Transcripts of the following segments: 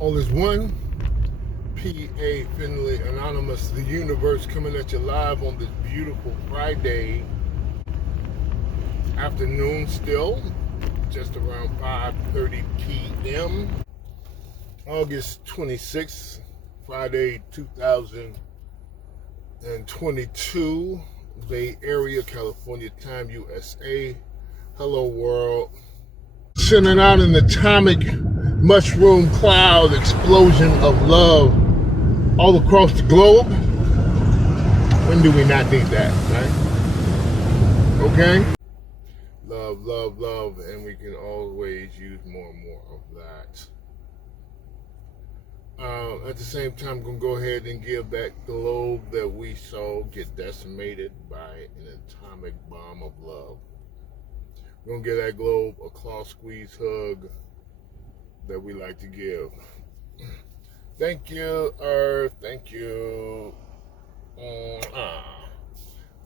All is one. P.A. Finley Anonymous, the universe coming at you live on this beautiful Friday afternoon still, just around 5:30 p.m. August 26th, Friday 2022, Bay Area, California time, USA. Hello world. Sending out an atomic mushroom cloud explosion of love all across the globe. When do we not need that, right? Okay? Love, love, love, and we can always use more and more of that. At the same time, I'm going to go ahead and give that globe that we saw get decimated by an atomic bomb of love. We're going to give that globe a claw squeeze hug that we like to give. Thank you, Earth. Thank you.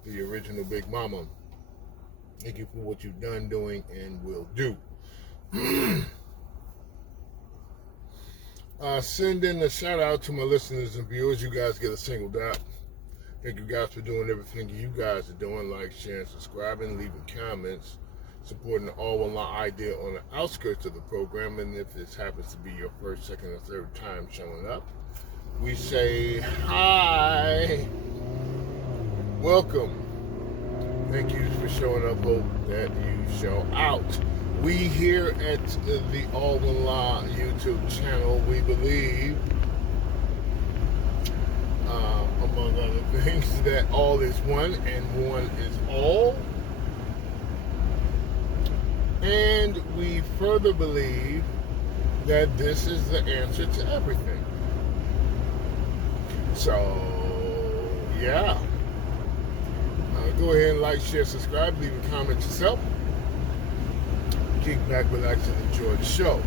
The original Big Mama. Thank you for what you've done, doing, and will do. Send in a shout out to my listeners and viewers. You guys get a singled out. Thank you guys for doing everything you guys are doing. Like, sharing, subscribing, leaving comments, supporting the All1llA Idea on the outskirts of the program. And if this happens to be your first, second, or third time showing up, we say hi. Welcome. Thank you for showing up. Hope that you show out. We here at the All1llA YouTube channel, we believe, among other things, that all is one and one is all. And we further believe that this is the answer to everything. So, yeah. Go ahead and like, share, subscribe, leave a comment yourself. Kick back, relax, and enjoy the show.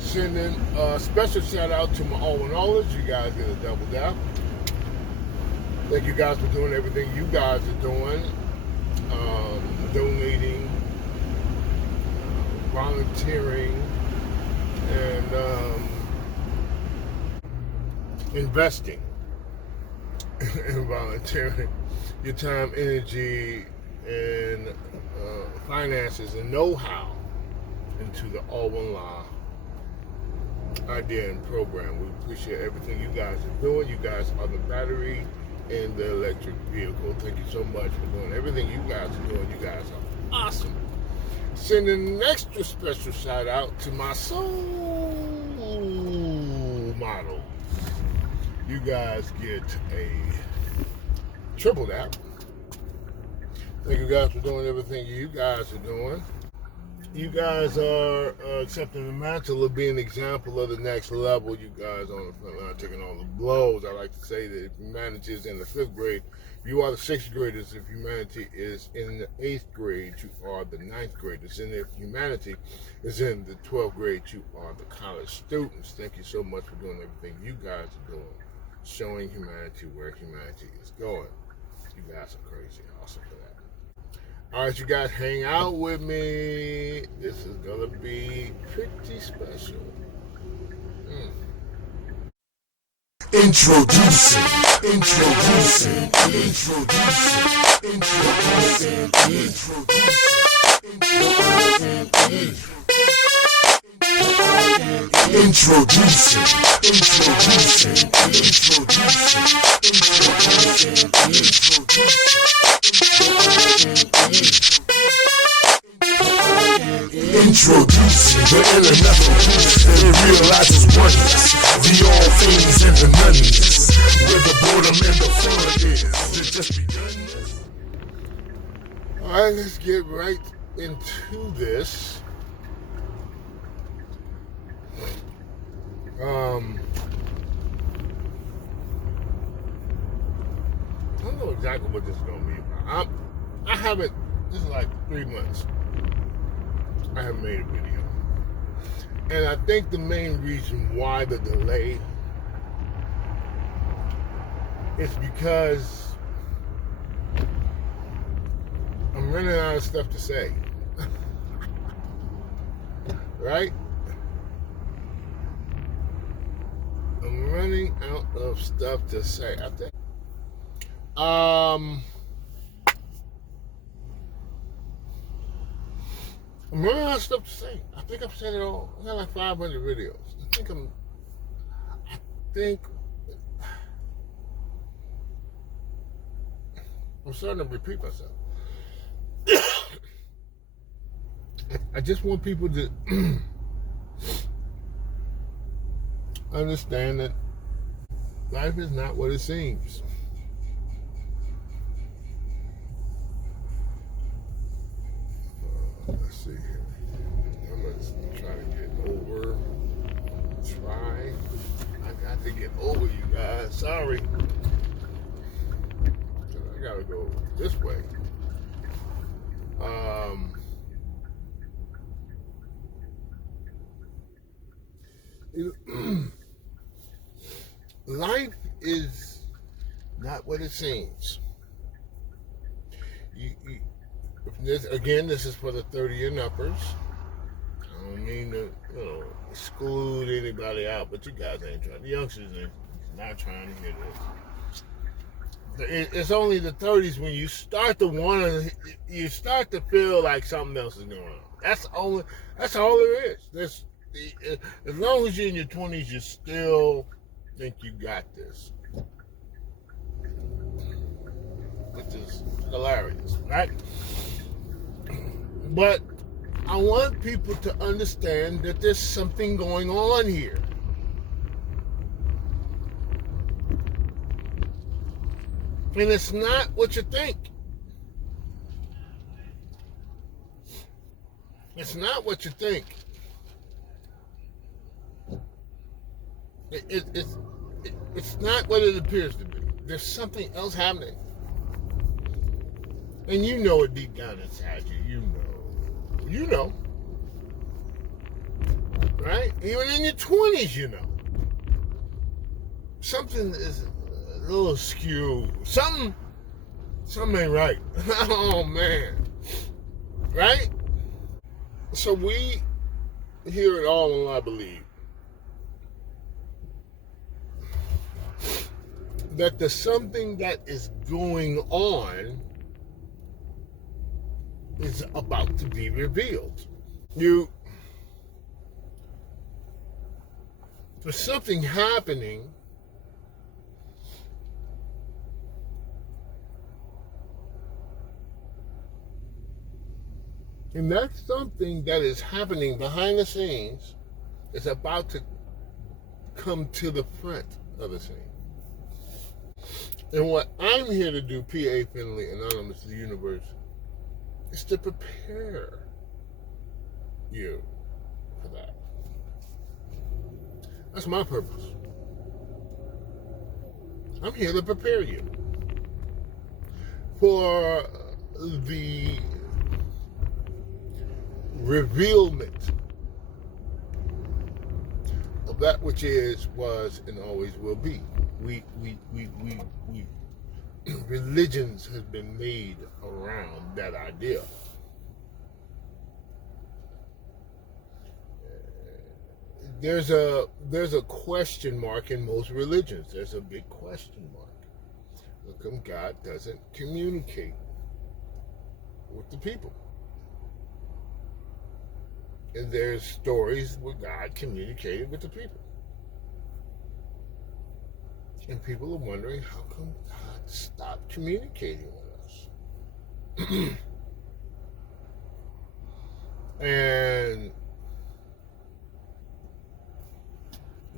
Send in a special shout out to my All1llAs. You guys get a double down. Thank you guys for doing everything you guys are doing. Donating, volunteering, and investing and volunteering your time, energy, and finances and know-how into the All1llA Idea and program. We appreciate everything you guys are doing. You guys are the battery in the electric vehicle. Thank you so much for doing everything you guys are doing. You guys are awesome. Sending an extra special shout out to my soul models. You guys get a triple dap. Thank you guys for doing everything you guys are doing. You guys are accepting the mantle of being an example of the next level. You guys on the front line taking all the blows. I like to say that if humanity is in the 5th grade, you are the 6th graders. If humanity is in the 8th grade, you are the 9th graders. And if humanity is in the 12th grade, you are the college students. Thank you so much for doing everything you guys are doing, showing humanity where humanity is going. You guys are crazy. Awesome for that. All right, you guys hang out with me. This is going to be pretty special. Introducing. Introducing. Introducing the elemental that realizes oneness, the all things and the noneness, where the boredom and the fun is, to just be doneness. All right, let's get right into this. I don't know exactly what this is going to be about. I haven't, this is like 3 months. I haven't made a video. And I think the main reason why the delay is because I'm running out of stuff to say. Right? out of stuff to say. I think. I'm running out of stuff to say. I think I've said it all. I got like 500 videos. I think I'm starting to repeat myself. I just want people to understand that life is not what it seems. Let's see here. I'm going to try to get over. I got to get over you guys. Sorry. I got to go this way. Life is not what it seems. This is for the 30 and uppers. I don't mean to, exclude anybody out, but you guys ain't trying. The youngsters are not trying to hear this. It's only the 30s when you start to feel like something else is going on. That's all there is. As long as you're in your 20s, you still think you got this, which is hilarious, right? But I want people to understand that there's something going on here. And it's not what you think. It's not what you think. It's not what it appears to be. There's something else happening. And you know it deep down inside you. You know. Right? Even in your 20s, you know. Something is a little askew. Something ain't right. Oh, man. Right? So we here at All1llA believe that there's something that is going on is about to be revealed. There's something happening and that's something that is happening behind the scenes is about to come to the front of the scene. And what I'm here to do, PA Finley, Anonymous to the Universe, is to prepare you for that. That's my purpose. I'm here to prepare you for the revealment of that which is, was, and always will be. Religions have been made around that idea. There's a question mark in most religions. There's a big question mark. How come God doesn't communicate with the people? And there's stories where God communicated with the people. And people are wondering, how come God stopped communicating with us? And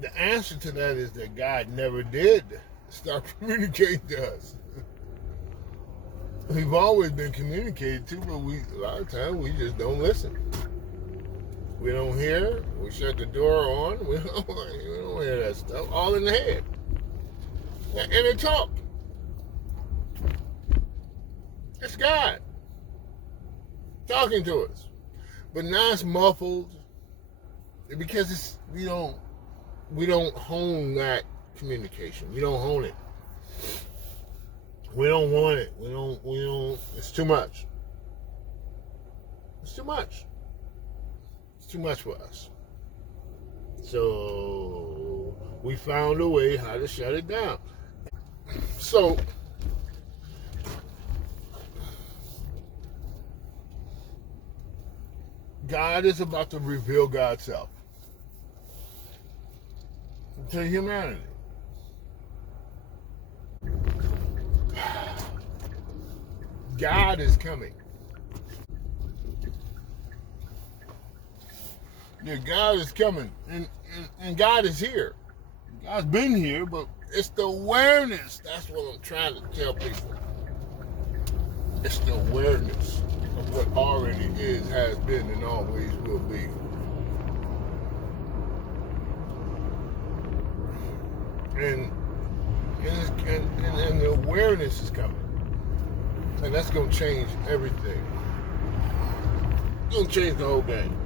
the answer to that is that God never did stop communicating to us. We've always been communicated to, but a lot of times we just don't listen. We don't hear. We shut the door on. We don't hear that stuff. All in the head. And they talk. It's God talking to us. But now it's muffled because we don't hone that communication. We don't hone it. We don't want it. We don't, it's too much. It's too much. It's too much for us. So We found a way how to shut it down. So, God is about to reveal God's self to humanity. God is coming. Yeah, God is coming, and God is here. God's been here, but it's the awareness. That's what I'm trying to tell people. It's the awareness of what already is, has been, and always will be. And the awareness is coming. And that's going to change everything. It's going to change the whole game.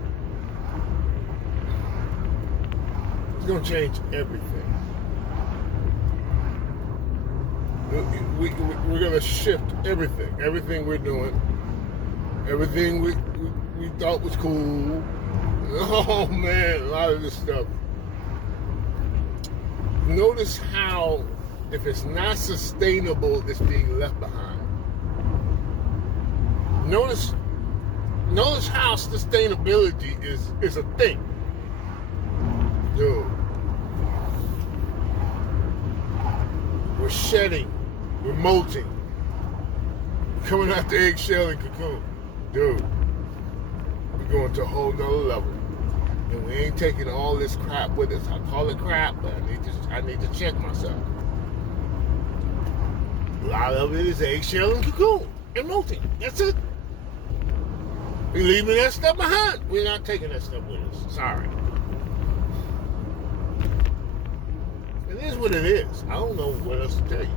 It's going to change everything. We're going to shift everything. Everything we're doing. Everything we thought was cool. Oh, man, a lot of this stuff. Notice how, if it's not sustainable, it's being left behind. Notice how sustainability is a thing. Dude. We're shedding. We're molting. Coming out the eggshell and cocoon. Dude. We're going to a whole nother level. And we ain't taking all this crap with us. I call it crap, but I need to check myself. A lot of it is eggshell and cocoon and molting. That's it. We're leaving that stuff behind. We're not taking that stuff with us. Sorry. It is what it is. I don't know what else to tell you.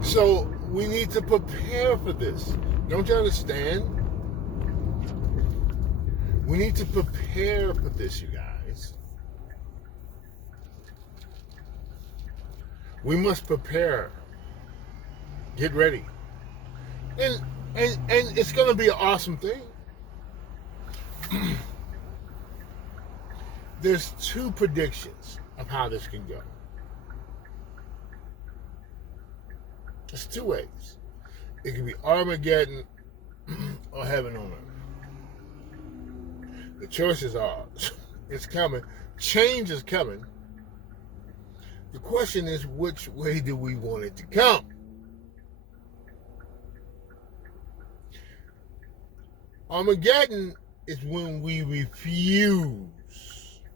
So we need to prepare for this. Don't you understand? We need to prepare for this, you guys. We must prepare. Get ready. And it's going to be an awesome thing. There's two predictions of how this can go. There's two ways. It can be Armageddon or heaven on earth. The choice is ours. It's coming. Change is coming. The question is, which way do we want it to come? Armageddon is when we refuse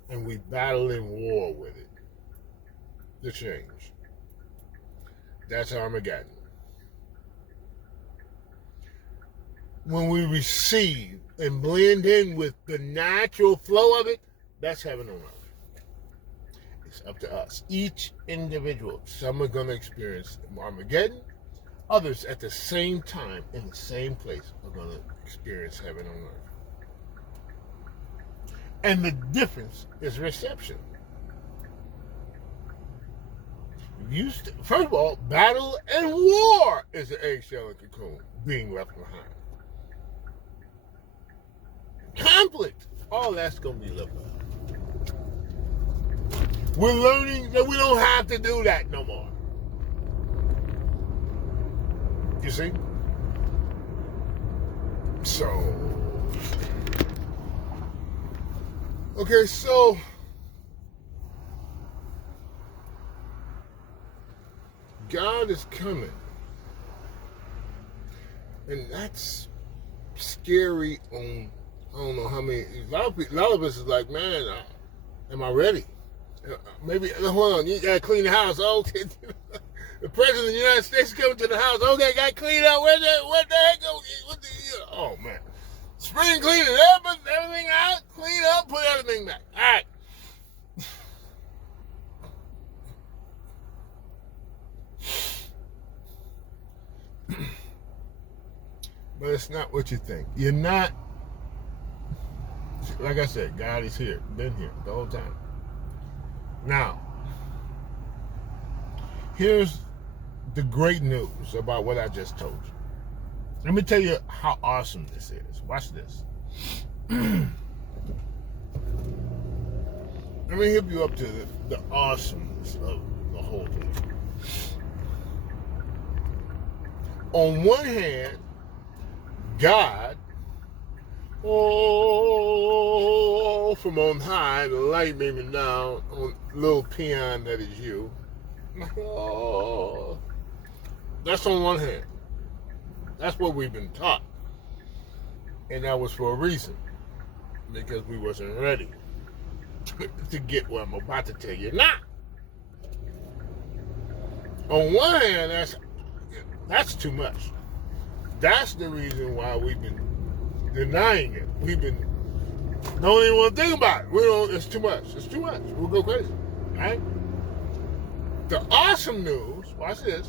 and we battle in war with it. The change. That's Armageddon. When we receive and blend in with the natural flow of it, that's heaven on earth. It's up to us. Each individual. Some are going to experience Armageddon. Others at the same time, in the same place, are going to experience heaven on earth. And the difference is reception. First of all, battle and war is the eggshell and cocoon being left behind. Conflict, all that's going to be left behind. We're learning that we don't have to do that no more. You see? So, okay, so God is coming. And that's scary on, I don't know how many, a lot of us is like, man, am I ready? Maybe, hold on, you gotta clean the house. Okay. The president of the United States is coming to the house. Okay, got to clean up. What the heck? Oh, man. Spring cleaning. Everything out. Clean up. Put everything back. All right. But it's not what you think. You're not. Like I said, God is here. Been here the whole time. Now, here's the great news about what I just told you. Let me tell you how awesome this is. Watch this. me hip you up to the awesomeness of the whole thing. On one hand, God, from on high, the light beaming down on little peon that is you. Oh, that's on one hand. That's what we've been taught. And that was for a reason. Because we wasn't ready to get what I'm about to tell you now. On one hand, that's too much. That's the reason why we've been denying it. Don't even want to think about it. It's too much. It's too much. We'll go crazy. Right? The awesome news, watch this,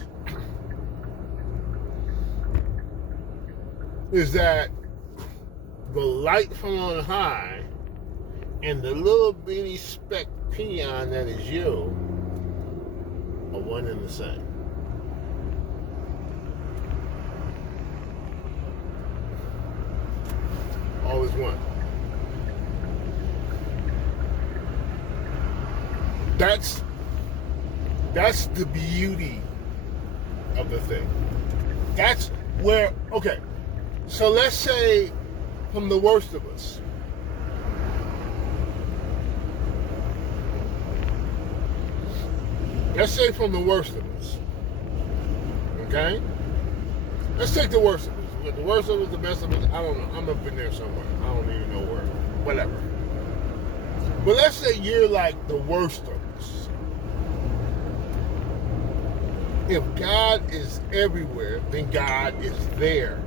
is that the light from on high and the little bitty speck peon that is you are one and the same. All is one. That's the beauty of the thing. That's where, okay, so let's say from the worst of us. Let's say from the worst of us. Okay? Let's take the worst of us. We got the worst of us, the best of us. I don't know. I'm up in there somewhere. I don't even know where. Whatever. But let's say you're like the worst of us. If God is everywhere, then God is there.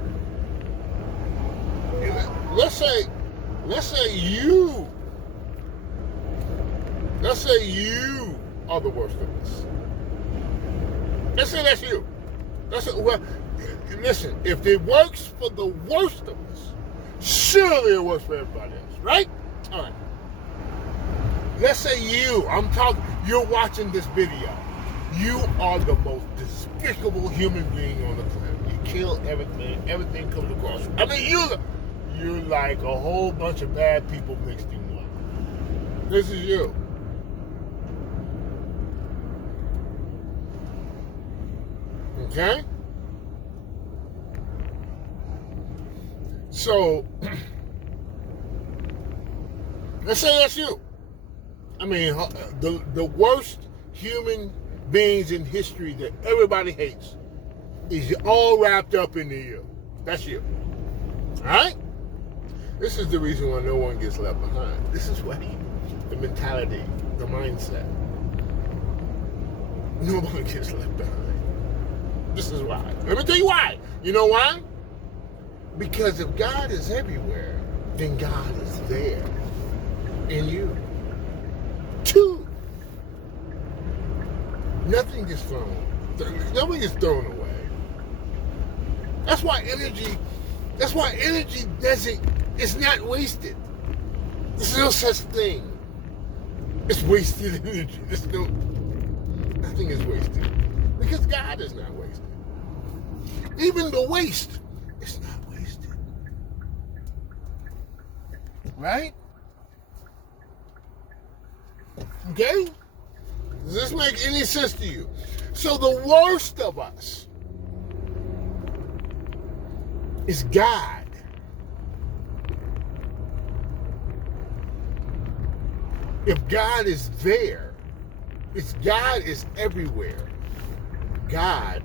And let's say you are the worst of us. Let's say that's you. Listen, if it works for the worst of us, surely it works for everybody else, right? All right. Let's say you're watching this video. You are the most despicable human being on the planet. You kill everything comes across you. I mean, you're like a whole bunch of bad people mixed in one. This is you. Okay? So, let's say that's you. I mean, the worst human beings in history that everybody hates is all wrapped up into you. That's you. All right? This is the reason why no one gets left behind. This is why the mentality, the mindset. No one gets left behind. This is why. Let me tell you why. You know why? Because if God is everywhere, then God is there in you. Two. Nothing gets thrown away. That's why energy it's not wasted. There's no such thing. It's wasted energy. Nothing is wasted. Because God is not wasted. Even the waste is not wasted. Right? Okay? Does this make any sense to you? So the worst of us is God. If God is there, if God is everywhere, God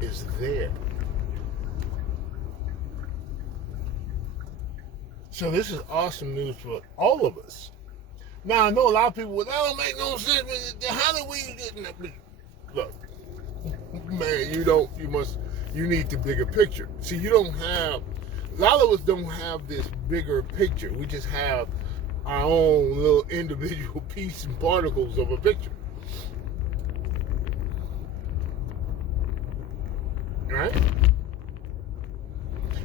is there. So this is awesome news for all of us. Now, I know a lot of people, that don't make no sense. How did we get in that? Look, man, you need the bigger picture. See, a lot of us don't have this bigger picture. We just have our own little individual piece and particles of a picture. Right?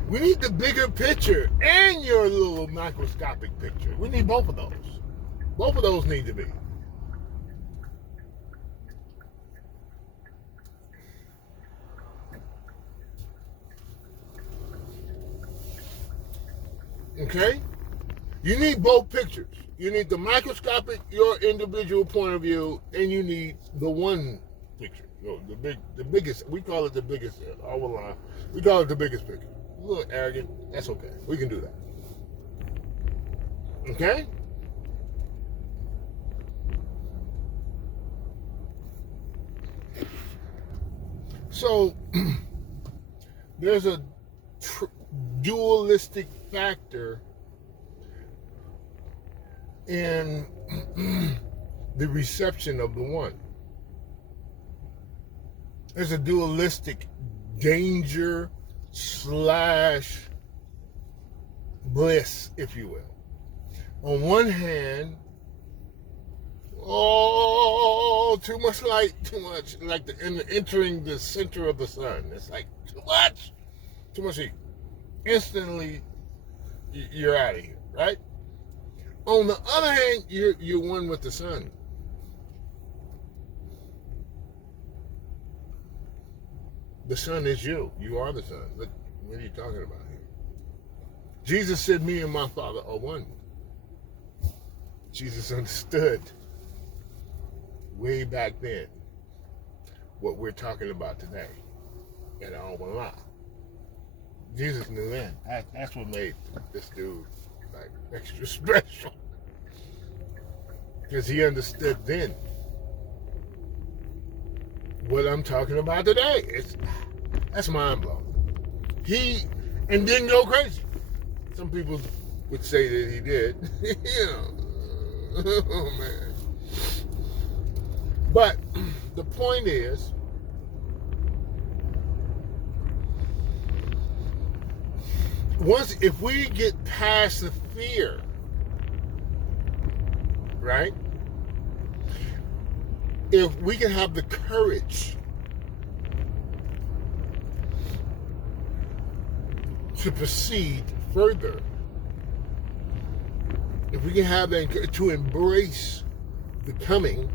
We need the bigger picture and your little microscopic picture. We need both of those. Both of those need to be. Okay? You need both pictures. You need the microscopic, your individual point of view, and you need the one picture. The biggest. We call it the biggest. All1llA. We call it the biggest picture. A little arrogant. That's okay. We can do that. Okay? So there's a dualistic factor in the reception of the one. There's a dualistic danger / bliss, if you will. On one hand, too much light, like entering the center of the sun. It's like too much heat. Instantly, you're out of here, right? On the other hand, you're one with the sun. The sun is you. You are the sun. What are you talking about here? Jesus said, "Me and my Father are one." Jesus understood way back then what we're talking about today at All1llA. Jesus knew then. That's what made this dude like extra special, because he understood then what I'm talking about today. That's mind blowing. He didn't go crazy. Some people would say that he did. Oh man. But the point is, if we get past the fear, right? If we can have the courage to proceed further, if we can have that, to embrace the coming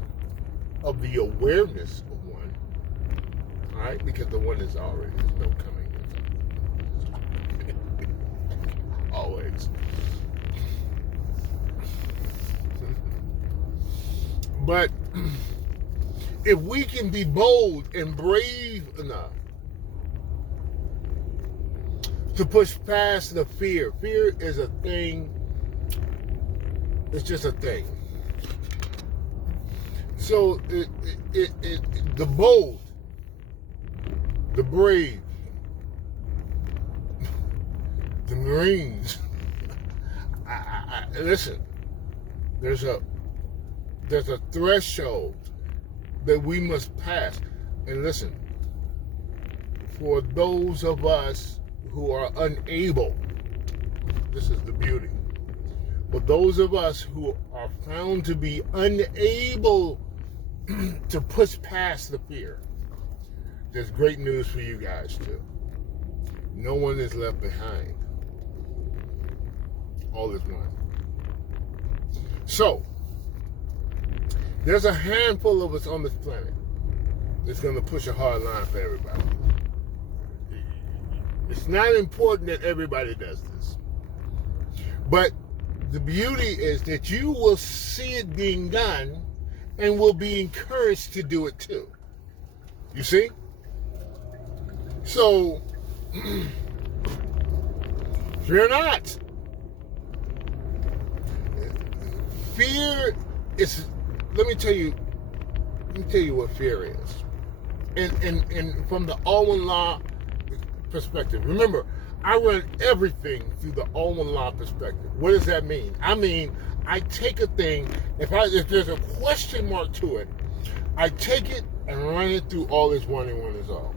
of the awareness of one, all right? Because the one is already, there's no coming. Always. But if we can be bold and brave enough to push past the fear. Fear is a thing. It's just a thing. So the bold, the brave, the Marines. Listen, there's a threshold that we must pass. And listen, for those of us who are unable, this is the beauty. For those of us who are found to be unable to push past the fear, there's great news for you guys too. No one is left behind. All is one. So, there's a handful of us on this planet that's going to push a hard line for everybody. It's not important that everybody does this. But the beauty is that you will see it being done and will be encouraged to do it too. You see? So, fear not. Fear is, let me tell you what fear is. And from the All1llA perspective. Remember, I run everything through the All1llA perspective. What does that mean? I mean, I take a thing, if there's a question mark to it, I take it and run it through all is one and one is all.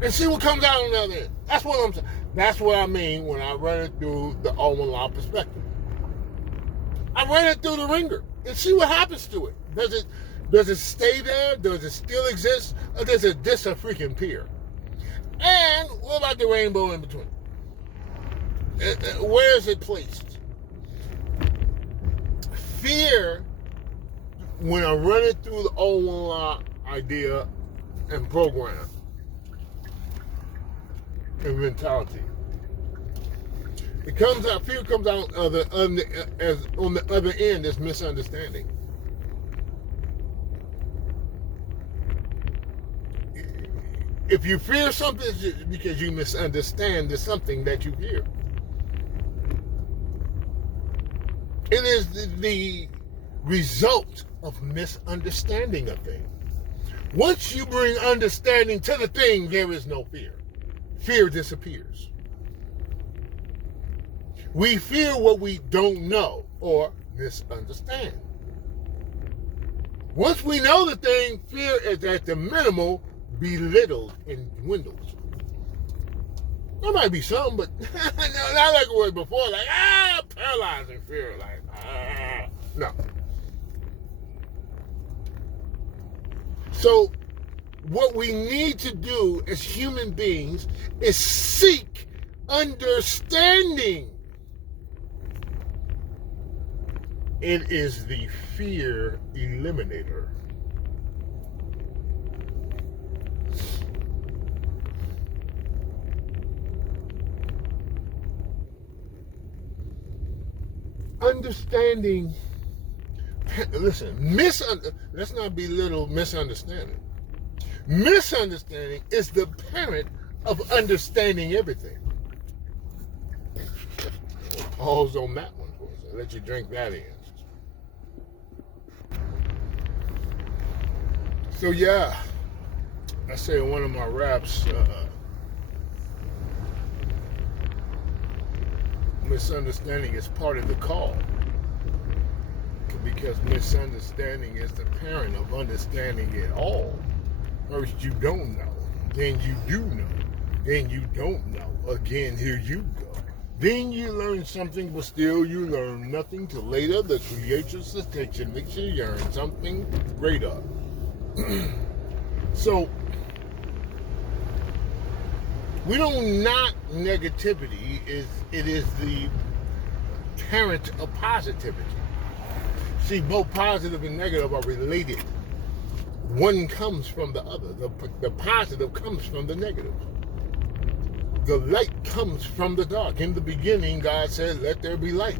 And see what comes out on the other end. That's what I mean when I run it through the All1llA perspective. I run it through the ringer and see what happens to it. Does it stay there? Does it still exist? Or does it disappear? And what about the rainbow in between? Where is it placed? Fear, when I run it through the All1llA idea and program and mentality, Fear comes out on the other end as misunderstanding. If you fear something, it's because you misunderstand the something that you fear. It is the result of misunderstanding a thing. Once you bring understanding to the thing, there is no fear. Fear disappears. We fear what we don't know or misunderstand. Once we know the thing, fear is at the minimal belittled and dwindles. There might be some, but not like it was before, like, paralyzing fear, like, no. So, what we need to do as human beings is seek understanding. It is the fear eliminator. Understanding, listen, let's not belittle misunderstanding. Misunderstanding is the parent of understanding everything. Pause on that one for us. I'll let you drink that in. So yeah, I say in one of my raps, misunderstanding is part of the call, because misunderstanding is the parent of understanding it all. First you don't know, then you do know, then you don't know, again here you go. Then you learn something, but still you learn nothing till later the creator takes and makes you yearn something greater. So we don't knock negativity, it is the parent of positivity. See, both positive and negative are related. One comes from the other. The positive comes from the negative. The light comes from the dark. In the beginning, God said, let there be light.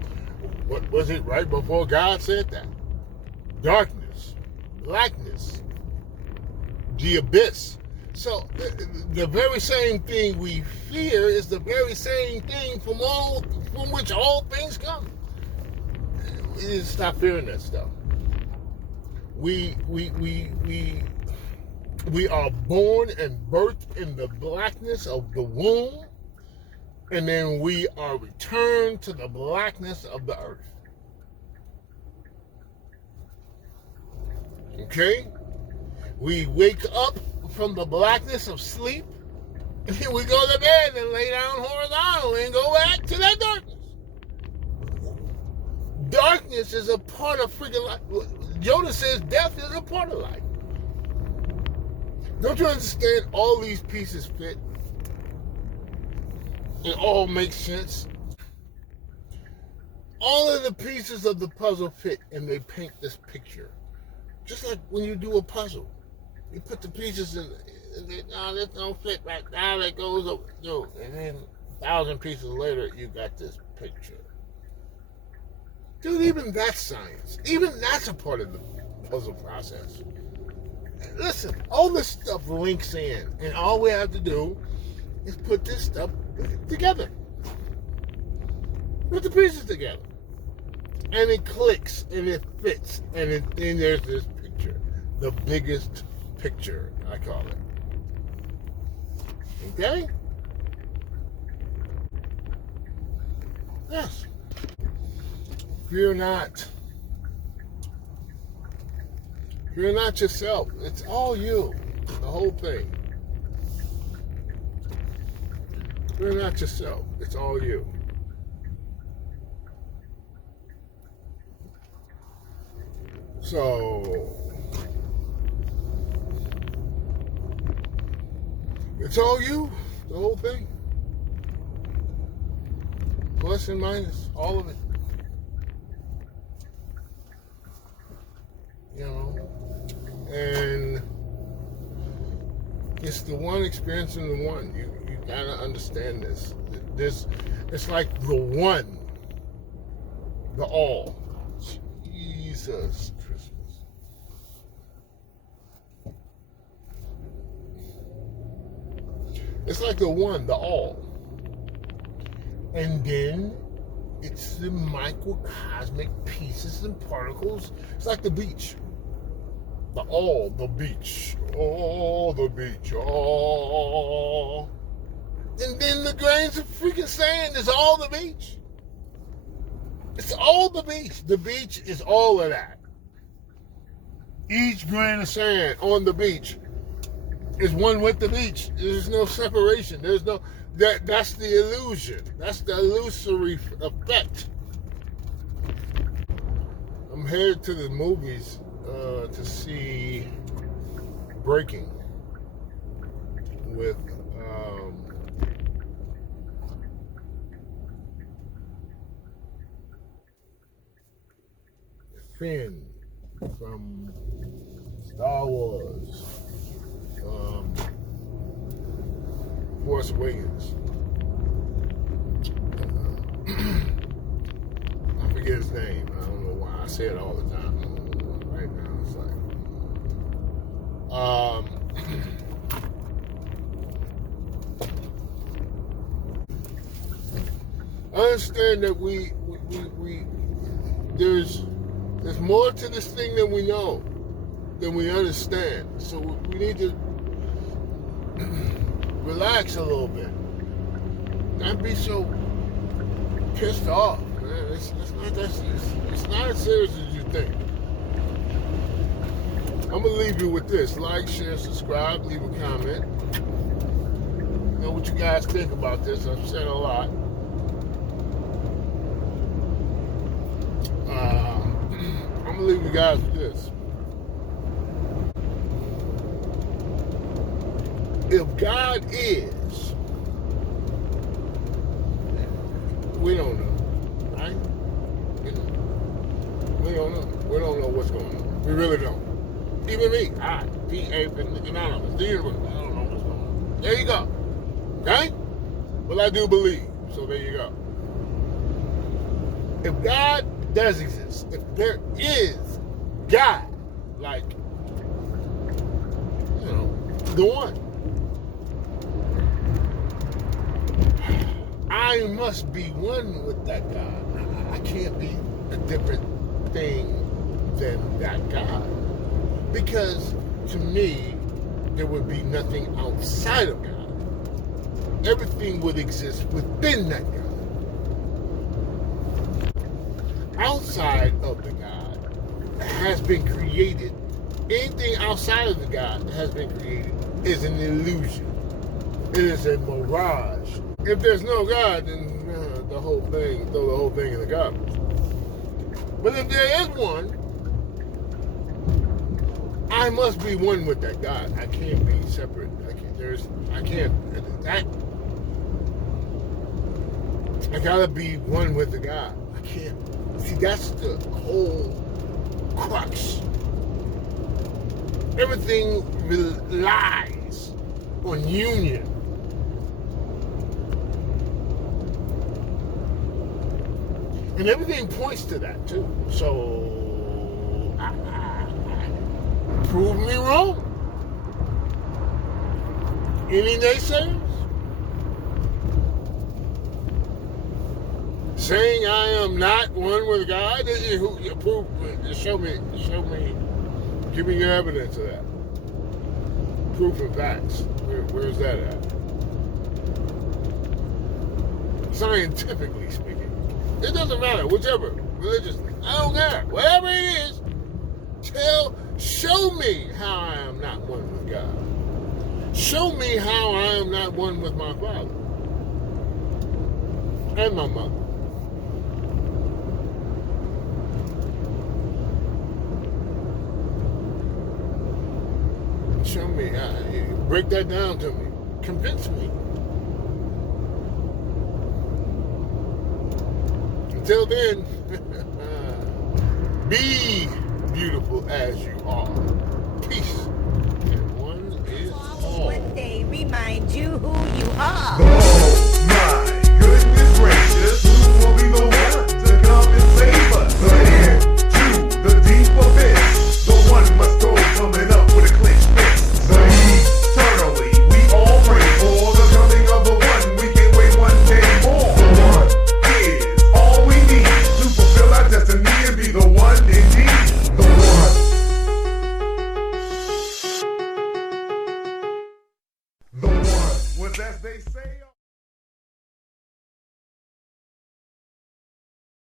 What was it right before God said that? Darkness, blackness, the abyss. So the very same thing we fear is the very same thing from which all things come. We need to stop fearing that stuff. We are born and birthed in the blackness of the womb, and then we are returned to the blackness of the earth. Okay? We wake up from the blackness of sleep, and then we go to bed and lay down horizontally and go back to that darkness. Darkness is a part of freaking life. Yoda says death is a part of life. Don't you understand? All these pieces fit. It all makes sense. All of the pieces of the puzzle fit, and they paint this picture. Just like when you do a puzzle. You put the pieces in, and then, this don't fit right now, that goes over. No, and then 1,000 pieces later, you got this picture. Dude, even that's science. Even that's a part of the puzzle process. Listen, all this stuff links in, and all we have to do is put this stuff together. Put the pieces together. And it clicks, and it fits, and then there's this picture. The biggest picture, I call it. Okay? Yes. Fear not. Fear not yourself. It's all you. The whole thing. Fear not yourself. It's all you. So, it's all you, the whole thing. Plus and minus, all of it. You know, and it's the one experience in the one. You gotta understand this. It's like the one, the all. Jesus Christmas. It's like the one, the all. And then it's the microcosmic pieces and particles. It's like the beach. The all, the beach. Oh, the beach. Oh. And then the grains of freaking sand is all the beach. It's all the beach. The beach is all of that. Each grain of sand on the beach is one with the beach. There's no separation. There's no... That's the illusion. That's the illusory effect. I'm headed to the movies to see Breaking with Finn from Star Wars. Force Awakens. I forget his name. I don't know why. I say it all the time. Right now, it's like, I understand that we there's more to this thing than we know, than we understand. So we need to relax a little bit. Not be so pissed off, man. It's not as serious as you think. I'm gonna leave you with this. Like, share, subscribe, leave a comment. You know what you guys think about this. I've said a lot. I'm gonna leave you guys with this. If God is, we don't know, right? You know, we don't know. We don't know what's going on. We really don't. Even me, the ape, and anonymous, the universe, I don't know what's going on. There you go. Okay? Well, I do believe, so there you go. If God does exist, if there is God, like, you know, the one, I must be one with that God. I can't be a different thing than that God. Because to me, there would be nothing outside of God. Everything would exist within that God. Outside of the God has been created. Anything outside of the God that has been created is an illusion. It is a mirage. If there's no God, then throw the whole thing in the garbage. But if there is one, I must be one with that God. I can't be separate. I gotta be one with the God. I can't. See, that's the whole crux. Everything relies on union. And everything points to that too. So, prove me wrong. Any naysayers? Saying I am not one with God? Show me. Give me your evidence of that. Proof and facts. Where's that at? Scientifically speaking. It doesn't matter, whichever, religiously. I don't care. Whatever it is, show me how I am not one with God. Show me how I am not one with my father and my mother. Show me, break that down to me. Convince me. Until then, be beautiful as you are. Peace. And one is all. When they remind you who you are. Oh my goodness gracious. as they say.